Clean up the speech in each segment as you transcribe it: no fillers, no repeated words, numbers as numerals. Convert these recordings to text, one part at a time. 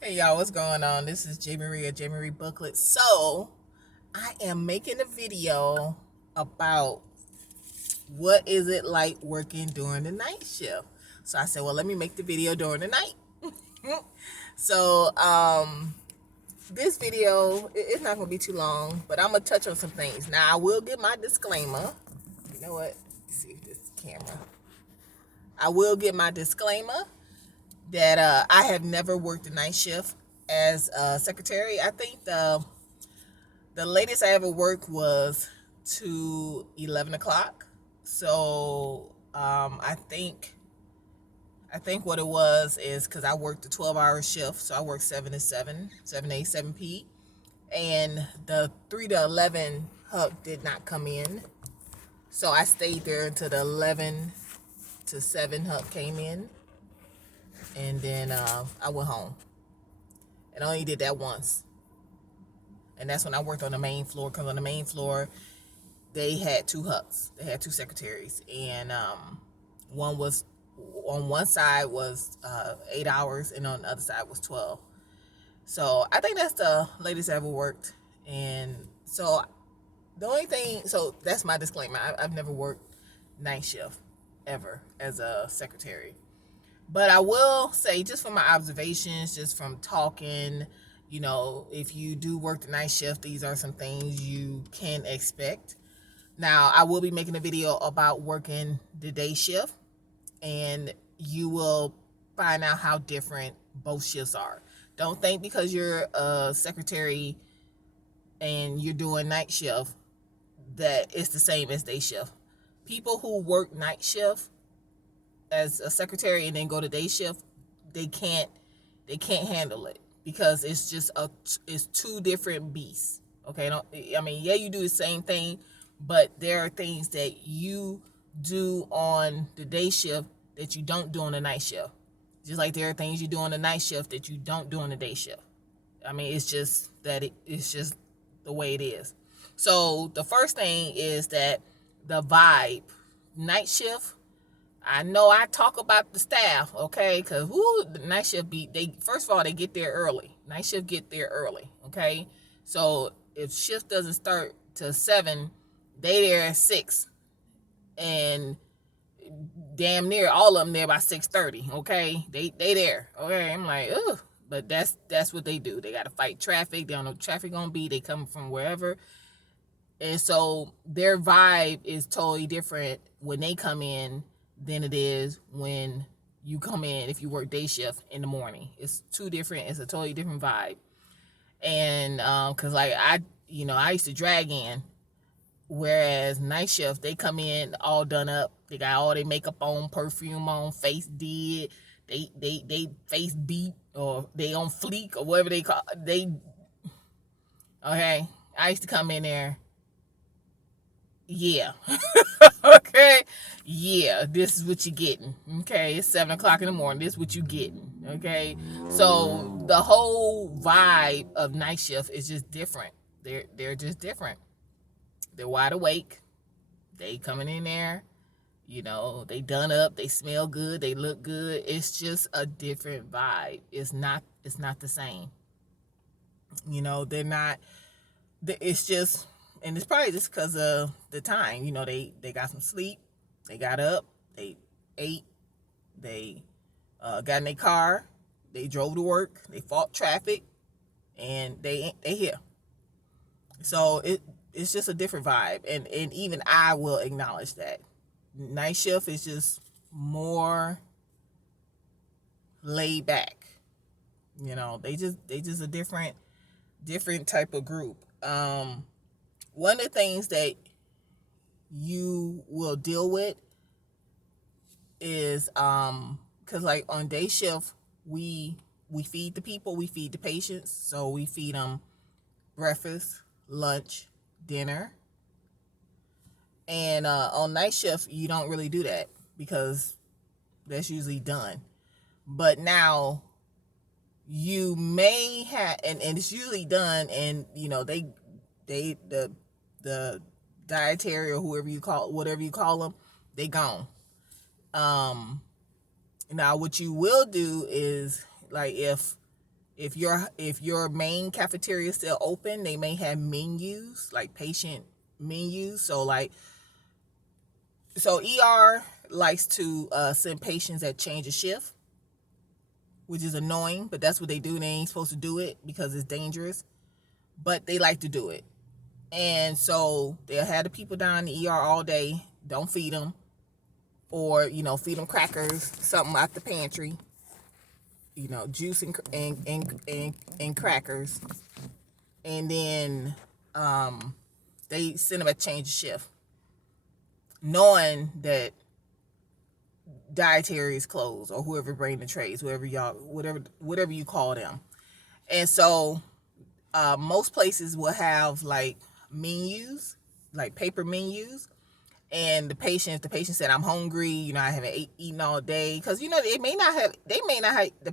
Hey y'all, what's going on? This is J Marie, J Marie Booklet. So I am making a video about what is it like working during the night shift. So I said, well, let me make the video during the night. so this video it's not gonna be too long, but I'm gonna touch on some things. Now I will give my disclaimer. You know what? Let's see if this camera. I will give my disclaimer that I have never worked a night shift as a secretary. I think the latest I ever worked was to 11 o'clock. So I think what it was is because I worked a 12-hour shift, so I worked 7 to 7, 7 A, 7 P, and the 3 to 11 hub did not come in, so I stayed there until the 11 to 7 hub came in, and then I went home, and I only did that once. And that's when I worked on the main floor, because on the main floor they had two hucks, they had two secretaries, and one was on one side was 8 hours, and on the other side was 12. So I think that's the latest I ever worked. And so the only thing, so that's my disclaimer. I've never worked night shift ever as a secretary. But I will say, just from my observations, just from talking, if you do work the night shift, these are some things you can expect. Now, I will be making a video about working the day shift, and you will find out how different both shifts are. Don't think because you're a secretary and you're doing night shift that it's the same as day shift. People who work night shift as a secretary and then go to day shift, they can't handle it, because it's two different beasts. Okay, yeah, you do the same thing, but there are things that you do on the day shift that you don't do on the night shift. Just like there are things you do on the night shift that you don't do on the day shift. It's just that it's just the way it is. So the first thing is that the vibe. Night shift, I know I talk about the staff, okay? Because the night shift first of all, they get there early. Night shift get there early, okay? So if shift doesn't start till 7, they there at 6, and damn near all of them there by 6:30, okay? They there, okay? I'm like, ugh. But that's what they do. They got to fight traffic. They don't know what traffic gonna be. They come from wherever. And so their vibe is totally different when they come in than it is when you come in if you work day shift in the morning. It's a totally different vibe. And because like I used to drag in, whereas night shift, they come in all done up. They got all their makeup on, perfume on, face did, they face beat, or they on fleek, or whatever they call they. Okay, I used to come in there. Yeah. Okay. Yeah, this is what you're getting. Okay, it's 7 o'clock in the morning. This is what you're getting. Okay, so the whole vibe of night shift is just different. They're just different. They're wide awake. They coming in there. They done up. They smell good. They look good. It's just a different vibe. It's not the same. They're not. It's just, and it's probably just because of the time. They got some sleep, they got up, they ate, they got in their car, they drove to work, they fought traffic, and they here. So it's just a different vibe, and even I will acknowledge that night shift is just more laid back. They just a different type of group. One of the things that you will deal with is because like on day shift, we feed the people, we feed the patients. So we feed them breakfast, lunch, dinner. And on night shift, you don't really do that, because that's usually done. But now you may have, and it's usually done, and the dietary, or whatever you call them, they gone. Now what you will do is, like, if If your main cafeteria is still open, they may have menus, like patient menus. So ER likes to send patients that change a shift, which is annoying, but that's what they do. They ain't supposed to do it because it's dangerous, but they like to do it. And so they'll have the people down in the ER all day. Don't feed them, or feed them crackers, something out the pantry. Juice and crackers, and then they send them a change of shift, knowing that dietary is closed, or whoever bring the trays, whatever you call them. And so most places will have like menus, like paper menus. And the patient said, I'm hungry, I haven't eaten all day. Because, the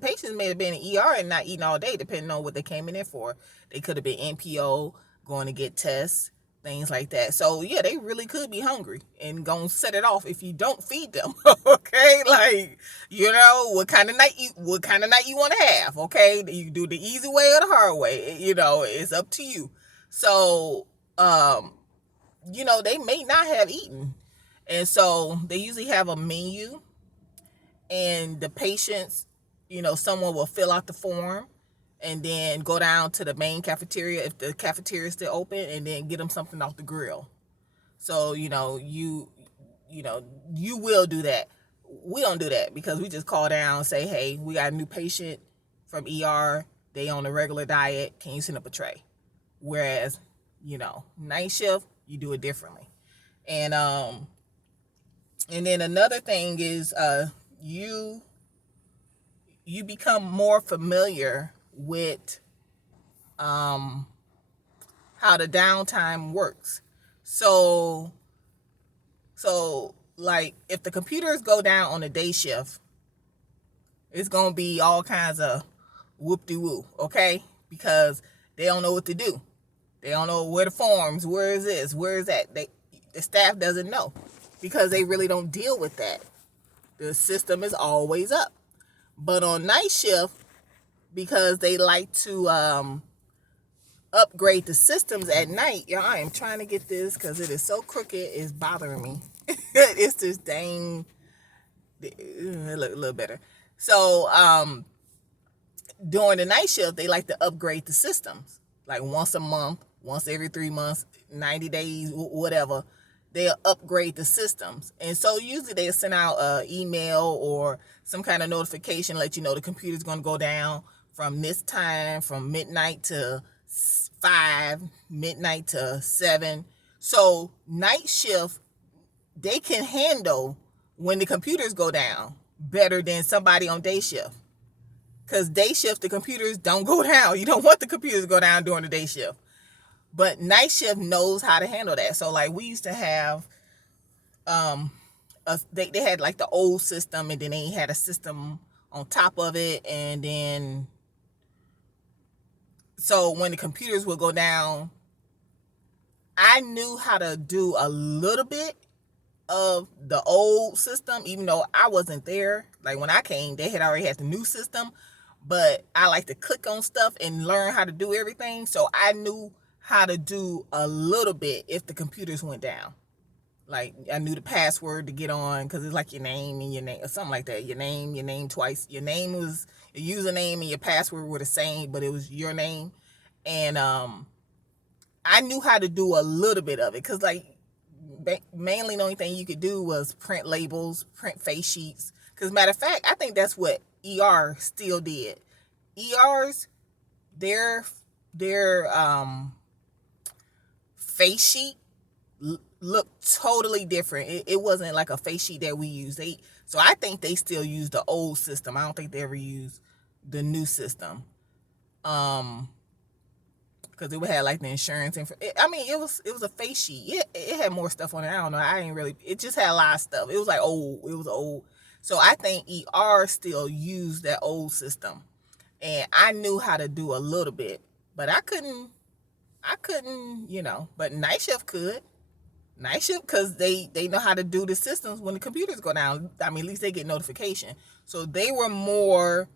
patients may have been in ER and not eating all day, depending on what they came in there for. They could have been NPO, going to get tests, things like that. So, yeah, they really could be hungry and going to set it off if you don't feed them. Okay? Like, what kind of night you want to have. Okay? You do the easy way or the hard way. It's up to you. So, they may not have eaten. And so they usually have a menu, and the patients, someone will fill out the form and then go down to the main cafeteria if the cafeteria is still open, and then get them something off the grill. So, you will do that. We don't do that because we just call down and say, hey, we got a new patient from ER. They on a regular diet. Can you send up a tray? Whereas, night shift, you do it differently. And then another thing is you become more familiar with how the downtime works. So like if the computers go down on a day shift, it's gonna be all kinds of whoop-de-woo, okay? Because they don't know what to do. They don't know where the forms, where is this, where is that. The staff doesn't know because they really don't deal with that. The system is always up. But on night shift, because they like to upgrade the systems at night, I am trying to get this because it is so crooked, it's bothering me. It's this dang, it look a little better. So during the night shift, they like to upgrade the systems, like once a month, once every 3 months, 90 days, whatever. They'll upgrade the systems. And so usually they'll send out an email or some kind of notification, let you know the computer's going to go down from this time, from midnight to 5, midnight to 7. So night shift, they can handle when the computers go down better than somebody on day shift. Because day shift, the computers don't go down. You don't want the computers to go down during the day shift. But night shift knows how to handle that. So like we used to have, they had like the old system, and then they had a system on top of it. And then, so when the computers would go down, I knew how to do a little bit of the old system, even though I wasn't there. Like when I came, they had already had the new system, but I like to click on stuff and learn how to do everything. So I knew how to do a little bit if the computers went down. Like I knew the password to get on, because it's like your name and your name or something like that. Your name twice. Your name was, your username and your password were the same, but it was your name. And I knew how to do a little bit of it, because like mainly the only thing you could do was print labels, print face sheets. Because matter of fact, I think that's what ER still did. ERs, their face sheet looked totally different. It wasn't like a face sheet that we use. So I think they still use the old system. I don't think they ever used the new system. Because it would have like the insurance it was a face sheet. It had more stuff on it. I don't know. It just had a lot of stuff. It was like old. It was old. So I think ER still used that old system. And I knew how to do a little bit, but I couldn't, but night shift could. Night shift, because they know how to do the systems when the computers go down. I mean, at least they get notification. So they were more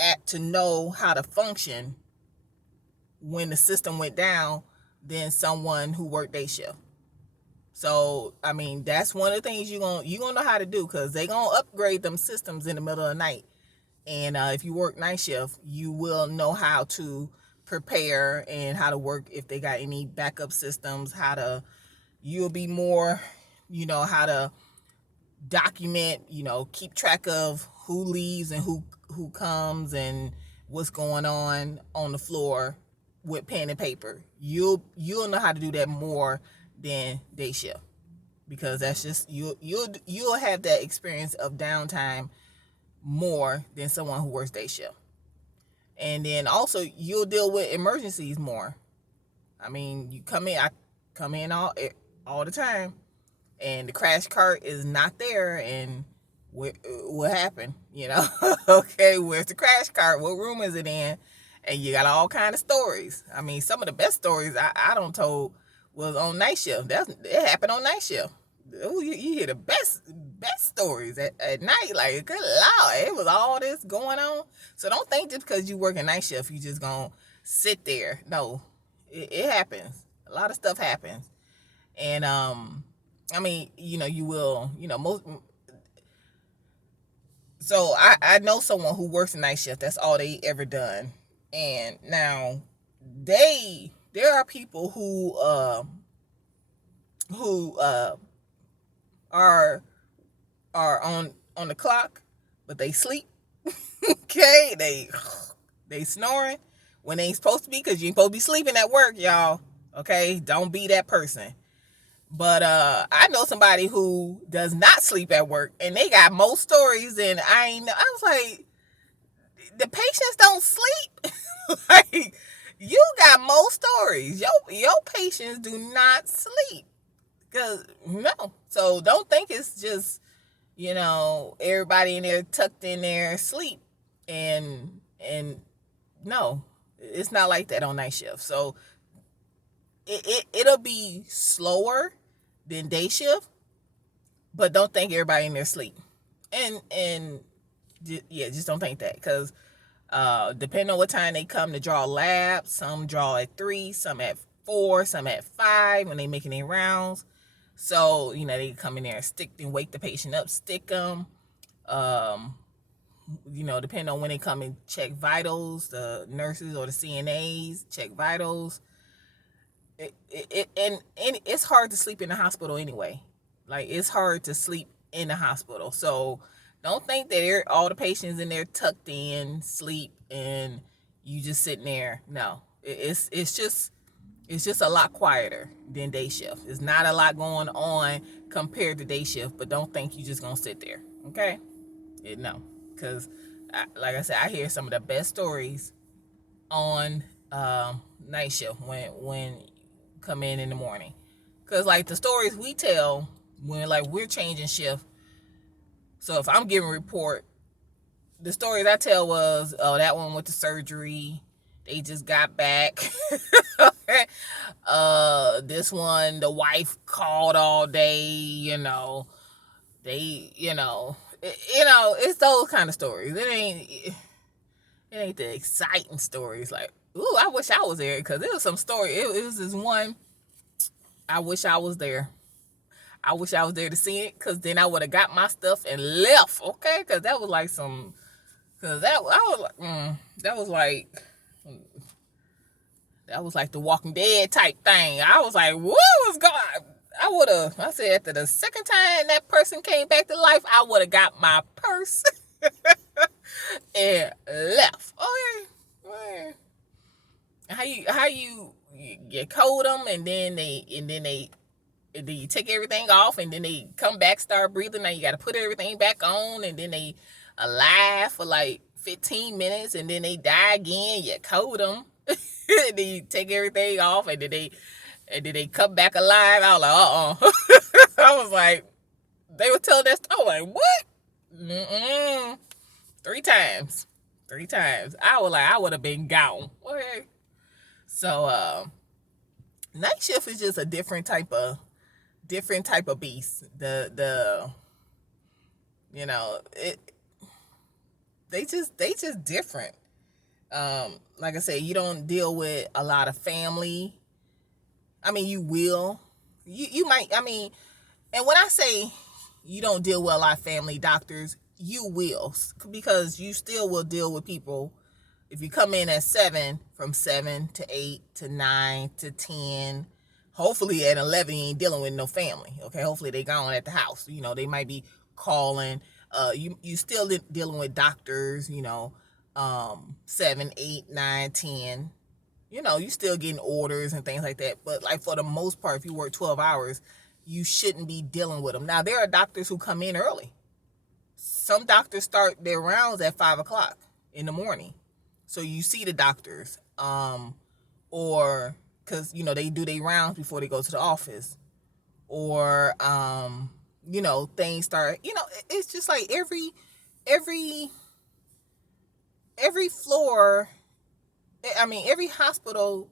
apt to know how to function when the system went down than someone who worked day shift. So, I mean, that's one of the things you're gonna know how to do, because they gonna upgrade them systems in the middle of the night. And if you work night shift, you will know how to prepare and how to work if they got any backup systems, you'll be more, how to document, keep track of who leaves and who comes and what's going on the floor with pen and paper. You'll know how to do that more than day shift, because that's just you'll have that experience of downtime more than someone who works day shift. And then also you'll deal with emergencies more. I mean, I come in all the time, and the crash cart is not there, and what happened? Okay, where's the crash cart? What room is it in? And you got all kind of stories. I mean, some of the best stories I don't told was on night shift. It happened on night shift. Ooh, you hear the best stories at night. Like, good Lord, it was all this going on. So don't think just because you work a night shift, you just gonna sit there. No, it happens. A lot of stuff happens. And I mean, you will, most. So I know someone who works a night shift. That's all they ever done. And now there are people who are on the clock, but they sleep. Okay, they snoring when they ain't supposed to be, because you ain't supposed to be sleeping at work, y'all. Okay, don't be that person. But I know somebody who does not sleep at work, and they got more stories than I was like, the patients don't sleep. Like, you got more stories. Your patients do not sleep. Cause no. So don't think it's just, everybody in there tucked in there asleep. And no, it's not like that on night shift. So it'll be slower than day shift, but don't think everybody in there sleep. And just don't think that, because depending on what time they come to draw labs, some draw at 3, some at 4, some at 5 when they making their rounds. So, they come in there and wake the patient up, stick them. Depending on when they come and check vitals, the nurses or the CNAs check vitals. And it's hard to sleep in the hospital anyway. Like, it's hard to sleep in the hospital. So don't think that all the patients in there tucked in, sleep, and you just sitting there. No, it's just a lot quieter than day shift. It's not a lot going on compared to day shift, but don't think you just gonna sit there, okay? No, because like I said, I hear some of the best stories on night shift when come in the morning. Because, like, the stories we tell when, like, we're changing shift. So if I'm giving a report, the stories I tell was, oh, that one went to surgery. They just got back. This one, the wife called all day, it's those kind of stories. It ain't the exciting stories. Like, ooh, I wish I was there, because there was some story. It was this one. I wish I was there. I wish I was there to see it, because then I would have got my stuff and left. Okay, because that was like some. Because that was like the Walking Dead type thing. I was like, what was going? I said, after the second time that person came back to life, I would have got my purse and left. Okay. How you code them, and then you take everything off, and then they come back, start breathing. Now you got to put everything back on, and then they alive for like 15 minutes, and then they die again. You code them. And then you take everything off, and then they come back alive. I was like, I was like, they were telling that story. I was like, what? 3 times. I was like, I would have been gone. Okay. So night shift is just a different type of beast. they just different. Like I said, you don't deal with a lot of family. I mean, you will. You might. I mean, and when I say you don't deal with a lot of family doctors, you will, because you still will deal with people. If you come in at 7, from 7 to 8 to 9 to 10, hopefully at 11 you ain't dealing with no family. Okay, hopefully they gone at the house. You know, they might be calling. You still dealing with doctors. 7, 8, 9, 10. You still getting orders and things like that. But like for the most part, if you work 12 hours, you shouldn't be dealing with them. Now, there are doctors who come in early. Some doctors start their rounds at 5 o'clock in the morning. So you see the doctors, or because, they do their rounds before they go to the office, or, things start, it's just like every floor, every hospital,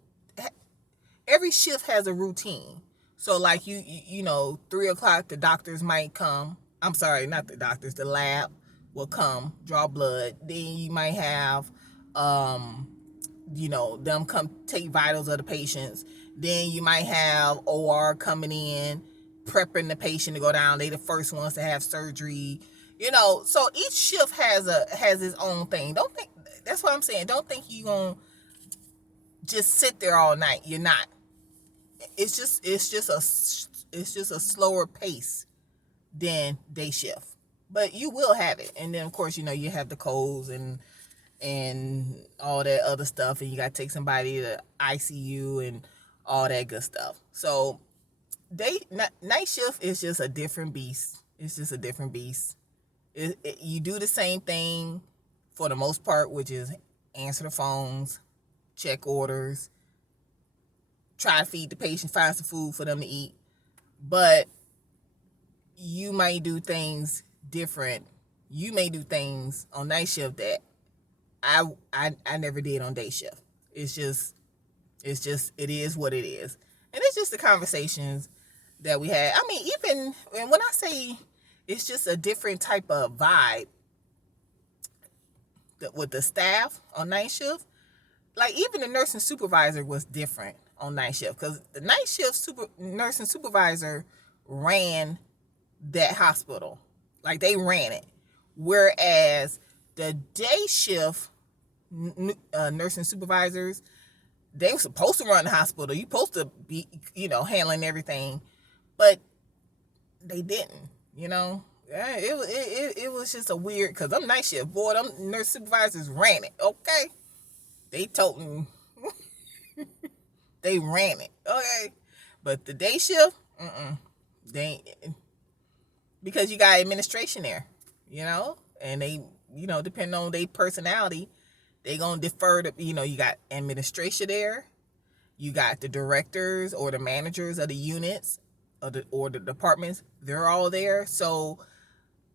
every shift has a routine. So like 3 o'clock, the doctors might come. I'm sorry, not the doctors, the lab will come, draw blood. Then you might have, them come take vitals of the patients. Then you might have OR coming in, prepping the patient to go down. They the first ones to have surgery. So each shift has its own thing. Don't think, that's what I'm saying. Don't think you're gonna just sit there all night. You're not. It's just a slower pace than day shift, but you will have it. And then of course, you have the colds and all that other stuff, and you got to take somebody to ICU and all that good stuff. So night shift is just a different beast. It's just a different beast. You do the same thing for the most part, which is answer the phones, check orders, try to feed the patient, find some food for them to eat. But you might do things different. You may do things on night shift that I never did on day shift. It is what it is. And it's just the conversations that we had. Even when I say it's just a different type of vibe with the staff on night shift, like even the nursing supervisor was different on night shift, because the night shift nursing supervisor ran that hospital. Like they ran it. Whereas the day shift nursing supervisors, they were supposed to run the hospital. You supposed to be, handling everything, but they didn't. It was just a weird, because them night shift, boy, them nurse supervisors ran it. Okay, they told me they ran it. Okay, but the day shift, they ain't, because you got administration there, and they, depending on their personality, they gonna defer to, you got administration there, you got the directors or the managers of the units or the departments, they're all there. So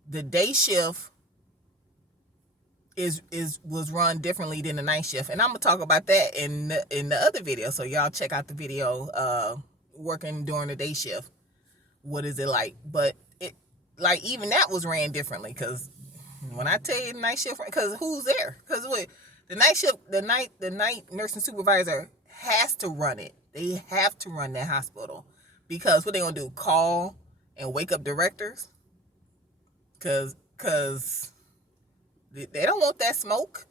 the day shift was run differently than the night shift, and I'm gonna talk about that in the other video. So y'all check out the video, working during the day shift. What is it like? But it, like, even that was ran differently, because when I tell you the night shift, because who's there? Because the night shift, the night nursing supervisor has to run it. They have to run that hospital, because what they gonna do? Call and wake up directors? Because they don't want that smoke.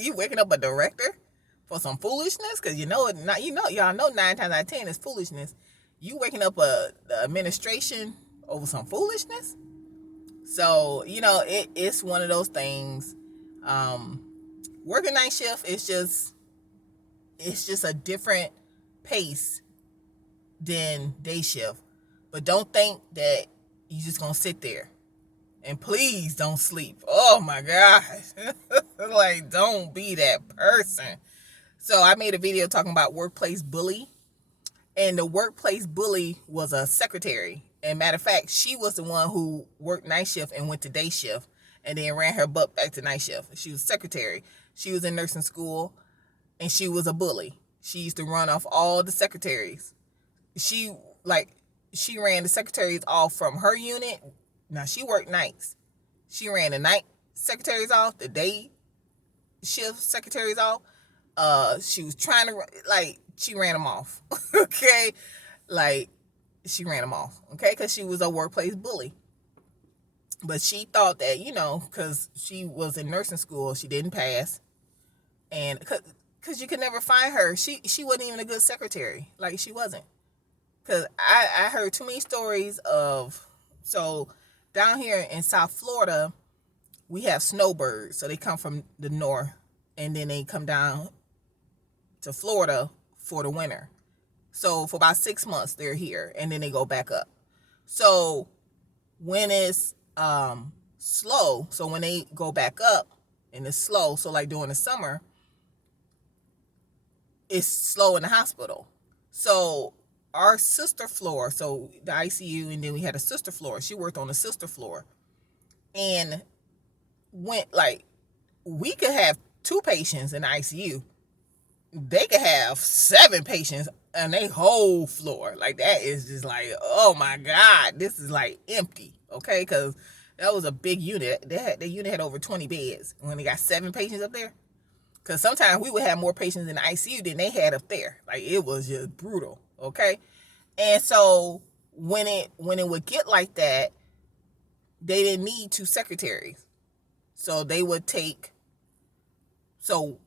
You waking up a director for some foolishness? Because y'all know 9 times out of 10 is foolishness. You waking up the administration over some foolishness? So, it's one of those things. Working night shift is just a different pace than day shift. But don't think that you just gonna sit there. And please don't sleep. Oh my gosh. Like, don't be that person. So I made a video talking about workplace bully. And the workplace bully was a secretary. And matter of fact, she was the one who worked night shift and went to day shift, and then ran her butt back to night shift. She was secretary. She was in nursing school, and she was a bully. She used to run off all the secretaries. She ran the secretaries off from her unit. Now, she worked nights. She ran the night secretaries off. The day shift secretaries off. She was trying to, like, she ran them off. Okay, like, she ran them off. Okay, because she was a workplace bully. But she thought that, because she was in nursing school, she didn't pass, and because you could never find her. She wasn't even a good secretary. Like, she wasn't. Because I heard too many stories of, so down here in South Florida, we have snowbirds. So they come from the north, and then they come down to Florida for the winter. So for about 6 months, they're here, and then they go back up. So when it's slow, so when they go back up and it's slow, so like during the summer, it's slow in the hospital. So our sister floor, so the ICU, and then we had a sister floor. She worked on the sister floor, and went, like, we could have 2 patients in the ICU. They could have 7 patients on their whole floor. Like, that is just like, oh my God, this is like empty. Okay, because that was a big unit. The unit had over 20 beds when they got 7 patients up there. Because sometimes we would have more patients in the ICU than they had up there. Like, it was just brutal. Okay, and so when it would get like that, they didn't need 2 secretaries. So they would take. So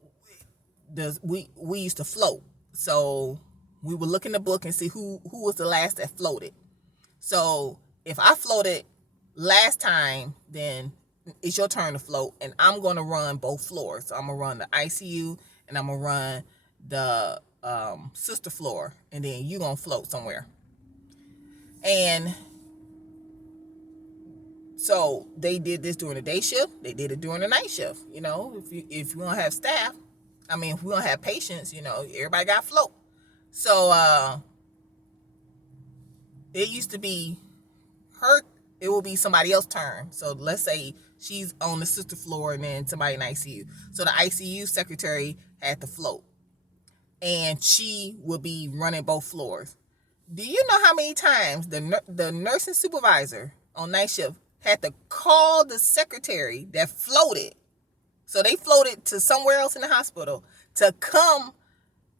we used to float. So we would look in the book and see who was the last that floated. So if I floated last time, then it's your turn to float, and I'm going to run both floors. So I'm going to run the ICU, and I'm going to run the sister floor, and then you're going to float somewhere. And so they did this during the day shift. They did it during the night shift. If you don't have staff, if we don't have patients, everybody got float. So it used to be her. It will be somebody else's turn. So let's say she's on the sister floor, and then somebody in ICU. So the ICU secretary had to float, and she would be running both floors. Do you know how many times the nursing supervisor on night shift had to call the secretary that floated? So they floated to somewhere else in the hospital to come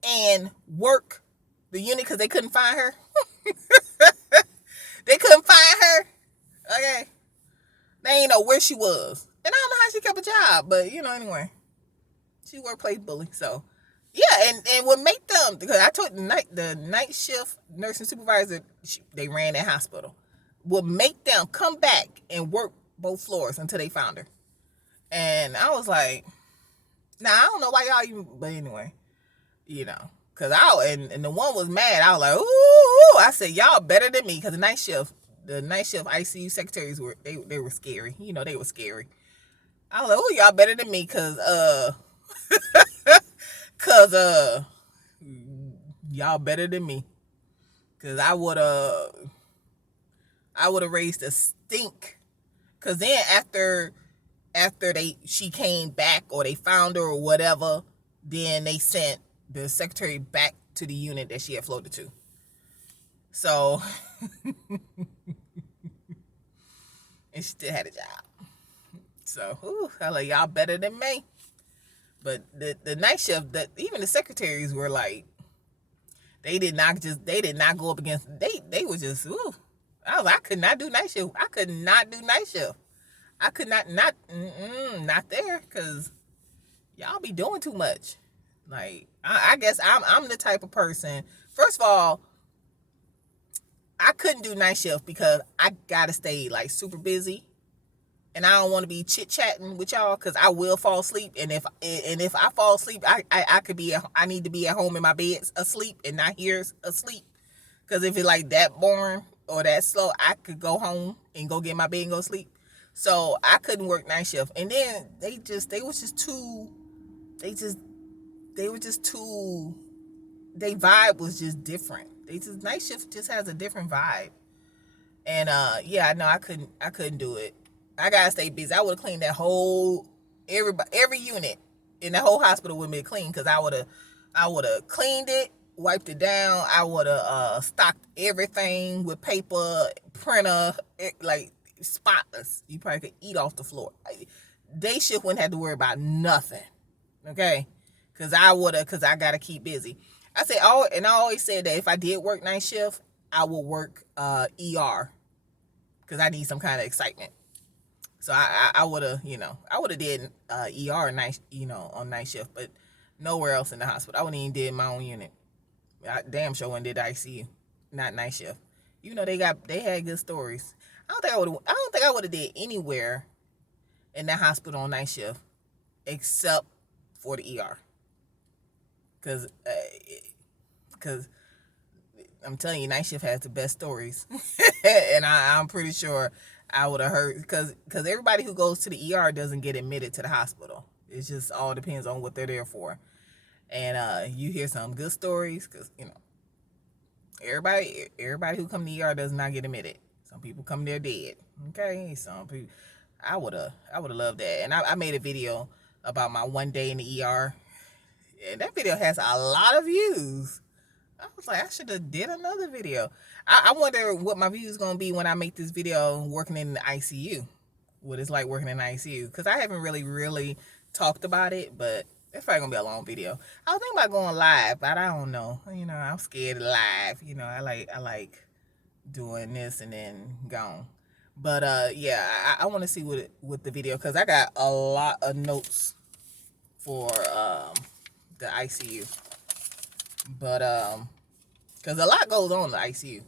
and work the unit because they couldn't find her. They couldn't find her. Okay. They ain't know where she was. And I don't know how she kept a job, but anyway. She workplace bully. So yeah, and what make them, because I told the night shift nursing supervisor, they ran that hospital, would make them come back and work both floors until they found her. And I was like, I don't know why y'all even, but anyway, because and the one was mad. I was like, ooh, I said, y'all better than me, because the night shift ICU secretaries they were scary. They were scary. I was like, oh, y'all better than me, because y'all better than me, because I would have raised a stink. Because then after she came back, or they found her or whatever, then they sent the secretary back to the unit that she had floated to. So and she still had a job. So I like, y'all better than me. But the night shift, even the secretaries were like, they did not go up against, they were just, I could not do night shift. I could not do night shift. I could not there, because y'all be doing too much. Like, I guess I'm the type of person, first of all, I couldn't do night shift because I gotta stay like super busy, and I don't want to be chit chatting with y'all, because I will fall asleep. And if I fall asleep, I need to be at home in my bed asleep and not here asleep. Because if it's like that boring or that slow, I could go home and go get in my bed and go sleep. So I couldn't work night shift. And then they were just too, their vibe was just different. Night shift just has a different vibe. And I couldn't do it. I gotta stay busy. I would have cleaned that whole, every unit in the whole hospital would be clean, because I would have cleaned it, wiped it down. I would have stocked everything with paper, printer, like spotless. You probably could eat off the floor. Day shift wouldn't have to worry about nothing. Okay, because I gotta keep busy. I always said that if I did work night shift, I would work ER because I need some kind of excitement. So I would have, I would have did ER night, on night shift, but nowhere else in the hospital. I wouldn't even did my own unit. I damn sure wouldn't did ICU, not night shift. They had good stories. I don't think I would have did anywhere in that hospital on night shift except for the ER. Cause I'm telling you, night shift has the best stories, and I'm pretty sure I would have heard because everybody who goes to the ER doesn't get admitted to the hospital. It just all depends on what they're there for, and you hear some good stories because everybody who come to the ER does not get admitted. Some people come there dead. Okay, some people. I would have loved that, and I made a video about my one day in the ER, and that video has a lot of views. I was like, I should have did another video. I wonder what my views gonna be when I make this video working in the ICU. What it's like working in the ICU, because I haven't really talked about it, but it's probably gonna be a long video. I was thinking about going live, but I don't know. I'm scared of live. I like doing this and then gone. But yeah, I want to see what the video, because I got a lot of notes for the ICU. But because a lot goes on in the ICU.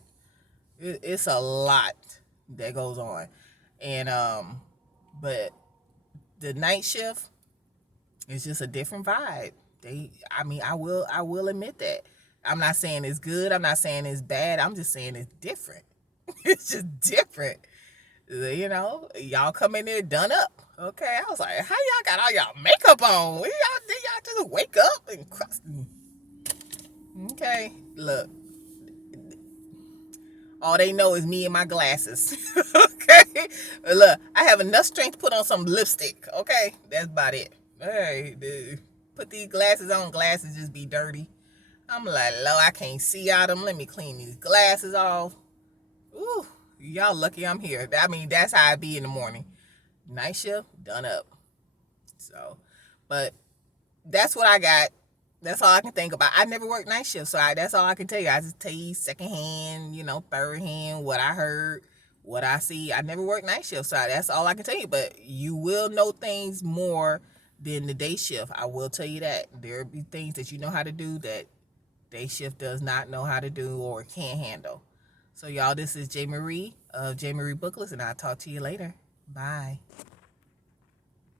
It's a lot that goes on, and but the night shift is just a different vibe. I will admit that. I'm not saying it's good. I'm not saying it's bad. I'm just saying it's different. It's just different. Y'all come in there done up. Okay, I was like, how y'all got all y'all makeup on? Did y'all just wake up and cross? Okay, look. All they know is me and my glasses. Okay, look, I have enough strength to put on some lipstick. Okay, that's about it. Hey, dude, put these glasses on. Glasses just be dirty. I'm like, Lord, I can't see out them. Let me clean these glasses off. Ooh, y'all lucky I'm here. That's how I be in the morning. Night shift, done up. So, but that's what I got. That's all I can think about. I never worked night shift, so that's all I can tell you. I just tell you secondhand, third hand, what I heard, what I see. I never worked night shift, so that's all I can tell you. But you will know things more than the day shift. I will tell you that. There'll be things that you know how to do that day shift does not know how to do or can't handle. So y'all, this is J. Marie of J. Marie Booklets, and I'll talk to you later. Bye.